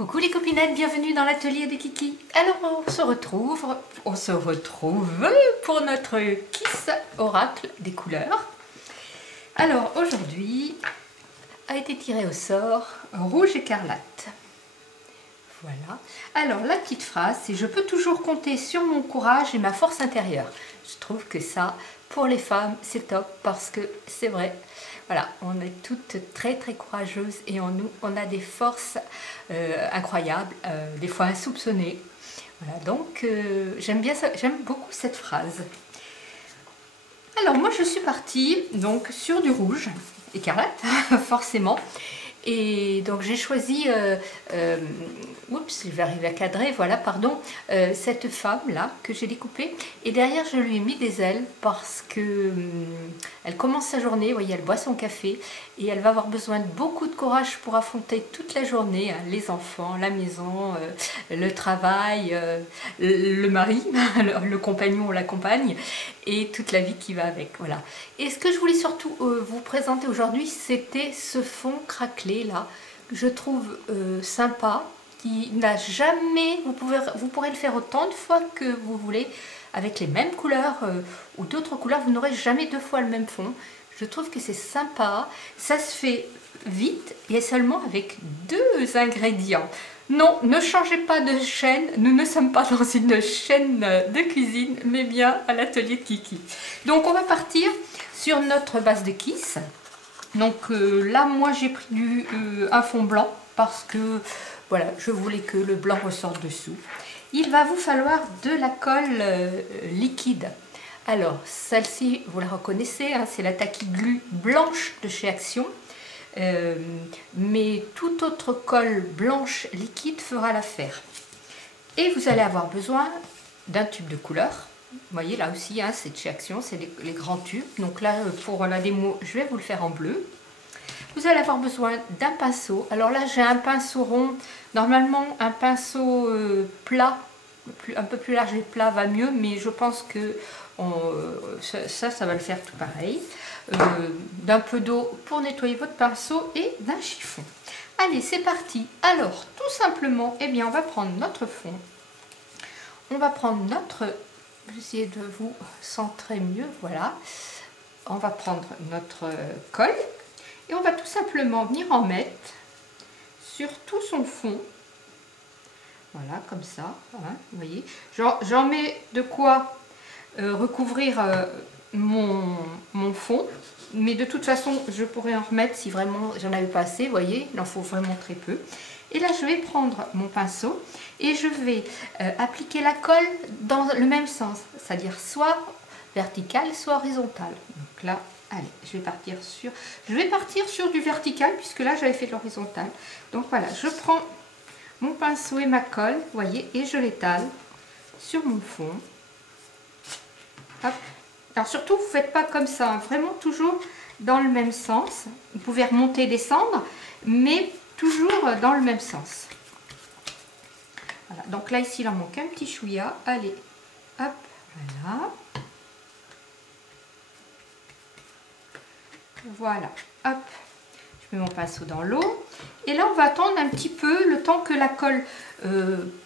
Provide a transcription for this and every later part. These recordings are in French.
Coucou les copinettes, bienvenue dans l'atelier de Kiki. Alors on se retrouve pour notre Kiss Oracle des couleurs. Alors aujourd'hui a été tiré au sort rouge écarlate. Voilà. Alors la petite phrase, c'est: je peux toujours compter sur mon courage et ma force intérieure. Je trouve que ça, pour les femmes, c'est top parce que c'est vrai. Voilà, on est toutes très courageuses et en nous, on a des forces incroyables, des fois insoupçonnées. Voilà, donc j'aime bien ça, j'aime beaucoup cette phrase. Alors moi je suis partie donc sur du rouge écarlate, forcément. Et donc j'ai choisi, oups, je vais arriver à cadrer, voilà, pardon, cette femme là que j'ai découpée. Et derrière je lui ai mis des ailes parce que elle commence sa journée, vous voyez, elle boit son café et elle va avoir besoin de beaucoup de courage pour affronter toute la journée, hein, les enfants, la maison, le travail, le mari, le compagnon ou la compagne et toute la vie qui va avec, voilà. Et ce que je voulais surtout vous présenter aujourd'hui, c'était ce fond craquelé là, que je trouve sympa, qui n'a jamais, vous pourrez le faire autant de fois que vous voulez, avec les mêmes couleurs ou d'autres couleurs, vous n'aurez jamais deux fois le même fond. Je trouve que c'est sympa, ça se fait vite et seulement avec deux ingrédients. Non, ne changez pas de chaîne, nous ne sommes pas dans une chaîne de cuisine, mais bien à l'atelier de Kiki. Donc on va partir sur notre base de Kiss. Donc là, moi j'ai pris un fond blanc parce que voilà, je voulais que le blanc ressorte dessous. Il va vous falloir de la colle liquide. Alors celle-ci, vous la reconnaissez, hein, c'est la Tacky Glue blanche de chez Action. Mais toute autre colle blanche liquide fera l'affaire. Et vous allez avoir besoin d'un tube de couleur. Vous voyez là aussi, hein, c'est de chez Action, c'est les grands tubes. Donc là, pour la démo, je vais vous le faire en bleu. Vous allez avoir besoin d'un pinceau. Alors là, j'ai un pinceau rond. Normalement, un pinceau plat, un peu plus large et plat va mieux, mais je pense que ça va le faire tout pareil. D'un peu d'eau pour nettoyer votre pinceau et d'un chiffon. Allez, c'est parti. Alors, tout simplement, eh bien, on va prendre notre fond. On va prendre notre... Je vais essayer de vous centrer mieux, voilà. On va prendre notre colle et on va tout simplement venir en mettre sur tout son fond. Voilà, comme ça, hein, vous voyez. J'en mets de quoi recouvrir mon fond, mais de toute façon je pourrais en remettre si vraiment j'en avais pas assez, vous voyez, il en faut vraiment très peu. Et là je vais prendre mon pinceau et je vais appliquer la colle dans le même sens, c'est-à-dire soit vertical soit horizontal. Donc là, allez, je vais partir sur du vertical puisque là j'avais fait de l'horizontal. Donc voilà, je prends mon pinceau et ma colle, vous voyez, et je l'étale sur mon fond. Hop. Alors surtout, vous ne faites pas comme ça, hein, vraiment toujours dans le même sens. Vous pouvez remonter, descendre, mais toujours dans le même sens. Voilà. Donc là, ici, il en manque un petit chouïa. Allez, hop, voilà. Voilà, hop. Je mets mon pinceau dans l'eau. Et là, on va attendre un petit peu le temps que la colle,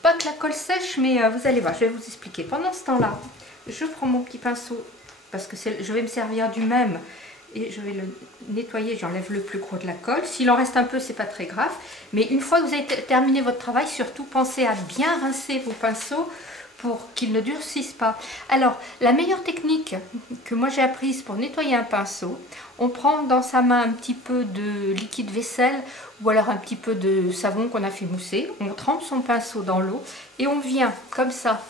pas que la colle sèche, mais vous allez voir, je vais vous expliquer. Pendant ce temps-là, je prends mon petit pinceau parce que je vais me servir du même et je vais le nettoyer, j'enlève le plus gros de la colle. S'il en reste un peu, c'est pas très grave. Mais une fois que vous avez terminé votre travail, surtout pensez à bien rincer vos pinceaux pour qu'ils ne durcissent pas. Alors, la meilleure technique que moi j'ai apprise pour nettoyer un pinceau, on prend dans sa main un petit peu de liquide vaisselle ou alors un petit peu de savon qu'on a fait mousser. On trempe son pinceau dans l'eau et on vient comme ça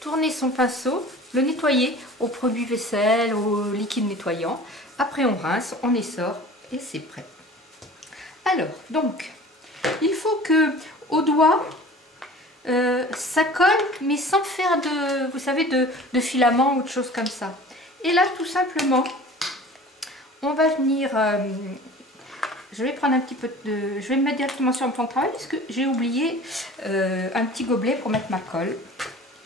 tourner son pinceau, le nettoyer au produit vaisselle, au liquide nettoyant. Après on rince, on essore et c'est prêt. Alors, donc, il faut que au doigt, ça colle, mais sans faire de, vous savez, de filament ou de choses comme ça. Et là, tout simplement, on va venir... je vais prendre un petit peu de... Je vais me mettre directement sur le plan de travail parce que j'ai oublié un petit gobelet pour mettre ma colle.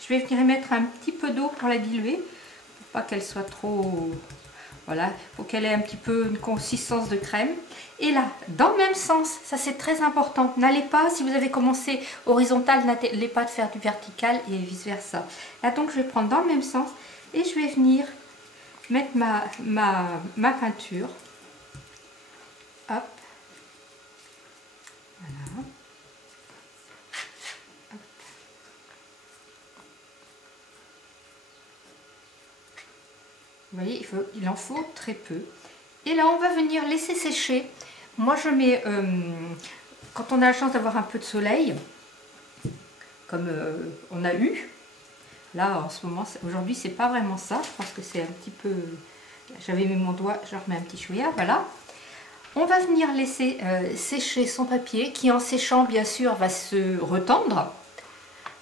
Je vais venir y mettre un petit peu d'eau pour la diluer, pour pas qu'elle soit trop Voilà, il faut qu'elle ait un petit peu une consistance de crème. Et là, dans le même sens, ça c'est très important. N'allez pas, si vous avez commencé horizontal, n'allez pas de faire du vertical et vice versa. Là donc je vais prendre dans le même sens et je vais venir mettre ma peinture. Hop. Voilà. Hop. Vous voyez, il en faut très peu. Et là, on va venir laisser sécher. Moi, je mets, quand on a la chance d'avoir un peu de soleil, comme on a eu, là, en ce moment, aujourd'hui, c'est pas vraiment ça. Je pense que c'est un petit peu... J'avais mis mon doigt, je remets un petit chouïa, voilà. On va venir laisser sécher son papier, qui en séchant, bien sûr, va se retendre,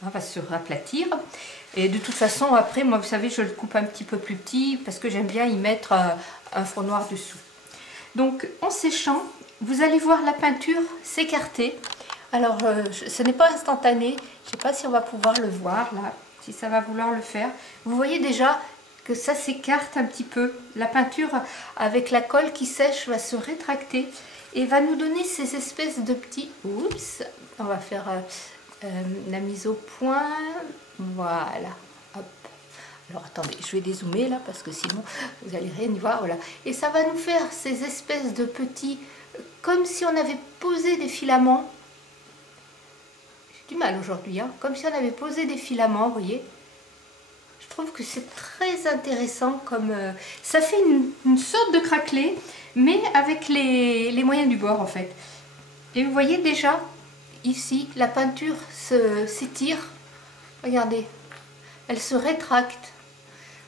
hein, va se raplatir. Et de toute façon, après, moi, vous savez, je le coupe un petit peu plus petit, parce que j'aime bien y mettre un fond noir dessous. Donc en séchant, vous allez voir la peinture s'écarter. Alors ce n'est pas instantané, je ne sais pas si on va pouvoir le voir là, si ça va vouloir le faire. Vous voyez déjà que ça s'écarte un petit peu. La peinture avec la colle qui sèche va se rétracter et va nous donner ces espèces de petits... Oups, on va faire la mise au point. Voilà. Hop. Alors attendez, je vais dézoomer là parce que sinon vous n'allez rien y voir. Voilà. Et ça va nous faire ces espèces de petits, comme si on avait posé des filaments. J'ai du mal aujourd'hui, hein, comme si on avait posé des filaments, vous voyez. Je trouve que c'est très intéressant comme... ça fait une sorte de craquelé, mais avec les moyens du bord en fait. Et vous voyez déjà, ici, la peinture s'étire. Regardez, elle se rétracte.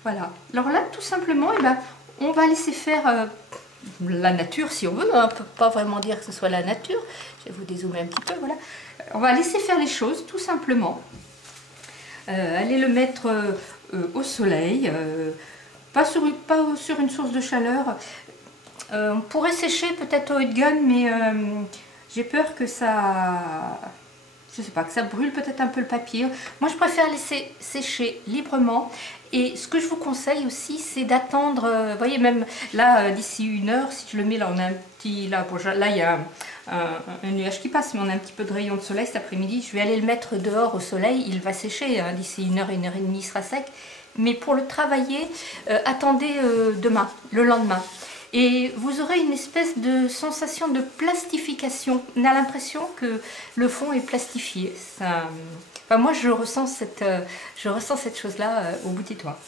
Voilà. Alors là, tout simplement, eh ben, on va laisser faire la nature si on veut. On ne peut pas vraiment dire que ce soit la nature. Je vais vous dézoomer un petit peu. Voilà. On va laisser faire les choses, tout simplement. Allez le mettre au soleil, pas sur une source de chaleur. On pourrait sécher peut-être au heat gun, mais j'ai peur que ça... Je sais pas, que ça brûle peut-être un peu le papier. Moi, je préfère laisser sécher librement. Et ce que je vous conseille aussi, c'est d'attendre, vous voyez, même là, d'ici 1 heure, si je le mets là, on a un petit, là, bon, là il y a un nuage qui passe, mais on a un petit peu de rayon de soleil cet après-midi. Je vais aller le mettre dehors au soleil, il va sécher, hein, d'ici 1 heure, 1 heure et demie, il sera sec. Mais pour le travailler, attendez demain, le lendemain. Et vous aurez une espèce de sensation de plastification. On a l'impression que le fond est plastifié. Ça, enfin, moi, je ressens cette chose-là au bout des doigts.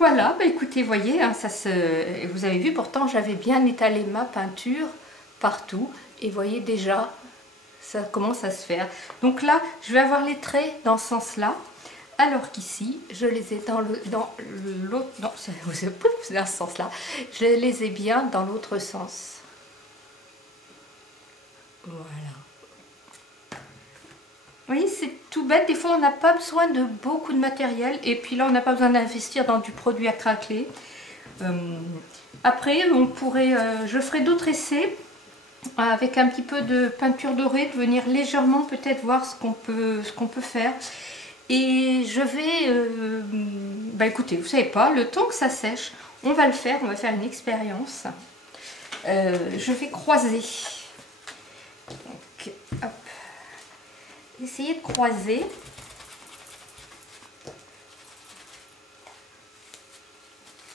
Voilà, bah écoutez, voyez, hein, vous avez vu, pourtant, j'avais bien étalé ma peinture partout. Et voyez déjà, ça commence à se faire. Donc là, je vais avoir les traits dans ce sens-là. Alors qu'ici, je les ai dans l'autre, dans ce sens-là, je les ai bien dans l'autre sens. Voilà. Vous voyez, c'est tout bête. Des fois, on n'a pas besoin de beaucoup de matériel. Et puis là, on n'a pas besoin d'investir dans du produit à craqueler. Après, on pourrait, je ferai d'autres essais avec un petit peu de peinture dorée, de venir légèrement peut-être voir ce qu'on peut faire. Et je vais, bah écoutez, vous savez pas, le temps que ça sèche, on va le faire, on va faire une expérience. Je vais croiser. Donc, hop. Essayez de croiser.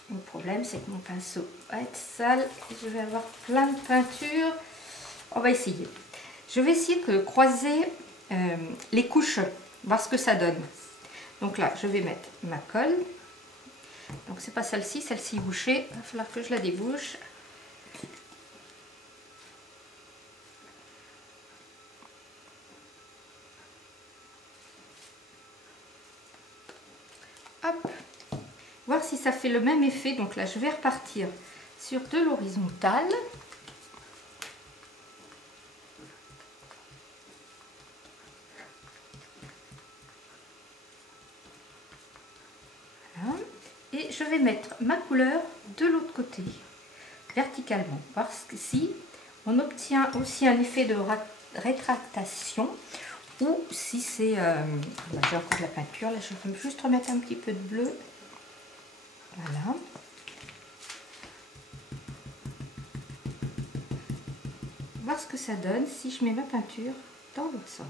Le problème, c'est que mon pinceau va être sale et je vais avoir plein de peinture. On va essayer. Je vais essayer de croiser les couches. Voir ce que ça donne. Donc là, je vais mettre ma colle. Donc c'est pas celle-ci, celle-ci est bouchée. Il va falloir que je la débouche. Hop. Voir si ça fait le même effet. Donc là, je vais repartir sur de l'horizontale. Et je vais mettre ma couleur de l'autre côté, verticalement, parce que si on obtient aussi un effet de rétractation, ou si c'est... j'ai encore de la peinture, là je vais juste remettre un petit peu de bleu. Voilà. voir ce que ça donne si je mets ma peinture dans l'autre sens.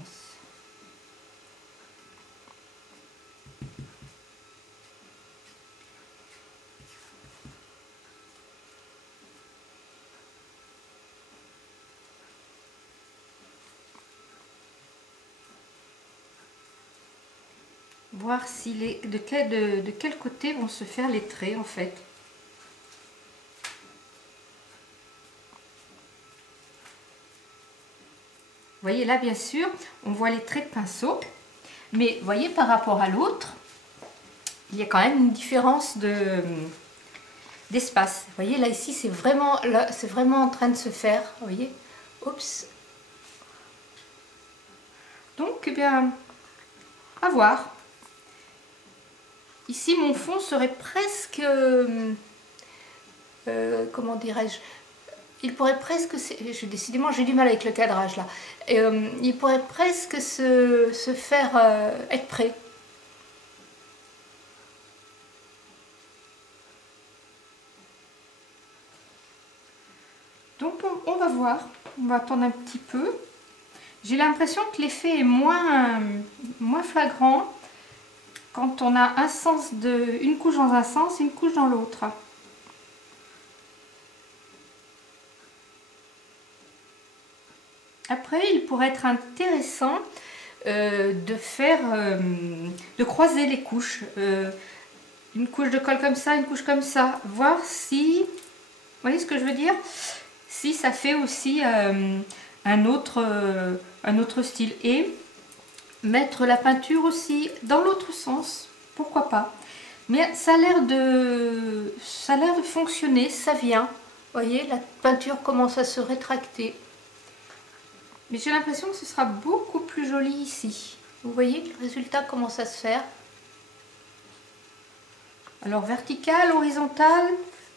Voir si de quel côté vont se faire les traits en fait. Vous voyez là bien sûr on voit les traits de pinceau, mais vous voyez par rapport à l'autre il y a quand même une différence d'espace. Vous voyez là ici c'est vraiment en train de se faire, vous voyez. Oups. Donc eh bien à voir. Ici, mon fond serait presque, comment dirais-je, il pourrait presque, décidément j'ai du mal avec le cadrage là, il pourrait presque se faire être prêt. Donc on va voir, on va attendre un petit peu. J'ai l'impression que l'effet est moins flagrant quand on a une couche dans un sens, une couche dans l'autre. Après, il pourrait être intéressant de croiser les couches. Une couche de colle comme ça, une couche comme ça. Voir si, vous voyez ce que je veux dire? Si ça fait aussi un autre style. Et mettre la peinture aussi dans l'autre sens, pourquoi pas. Mais ça a l'air de fonctionner, ça vient. Vous voyez, la peinture commence à se rétracter. Mais j'ai l'impression que ce sera beaucoup plus joli ici. Vous voyez, le résultat commence à se faire. Alors vertical, horizontal,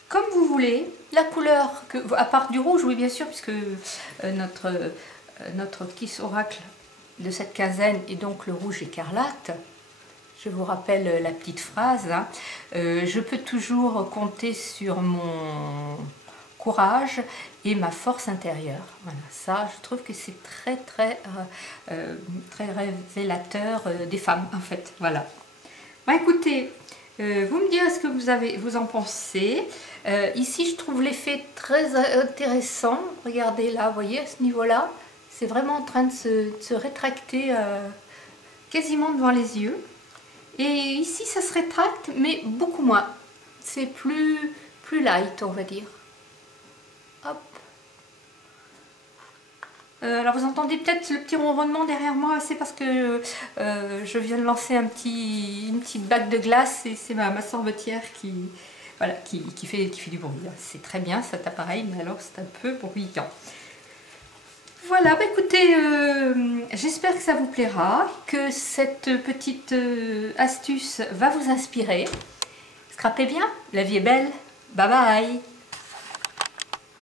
comme vous voulez. La couleur, à part du rouge, oui bien sûr, puisque notre Kiss Oracle de cette quinzaine est donc le rouge écarlate. Je vous rappelle la petite phrase, hein. Je peux toujours compter sur mon courage et ma force intérieure. Voilà, ça je trouve que c'est très révélateur des femmes en fait. Voilà. Bon, écoutez, vous me direz ce que vous en pensez. Ici je trouve l'effet très intéressant. Regardez là, vous voyez à ce niveau-là, c'est vraiment en train de se rétracter quasiment devant les yeux. Et ici ça se rétracte mais beaucoup moins. C'est plus light on va dire. Hop. Alors vous entendez peut-être le petit ronronnement derrière moi, c'est parce que je viens de lancer une petite bague de glace et c'est ma sorbetière qui fait du bruit. C'est très bien cet appareil, mais alors c'est un peu bruyant. Voilà, bah écoutez, j'espère que ça vous plaira, que cette petite astuce va vous inspirer. Scrapez bien, la vie est belle, bye bye.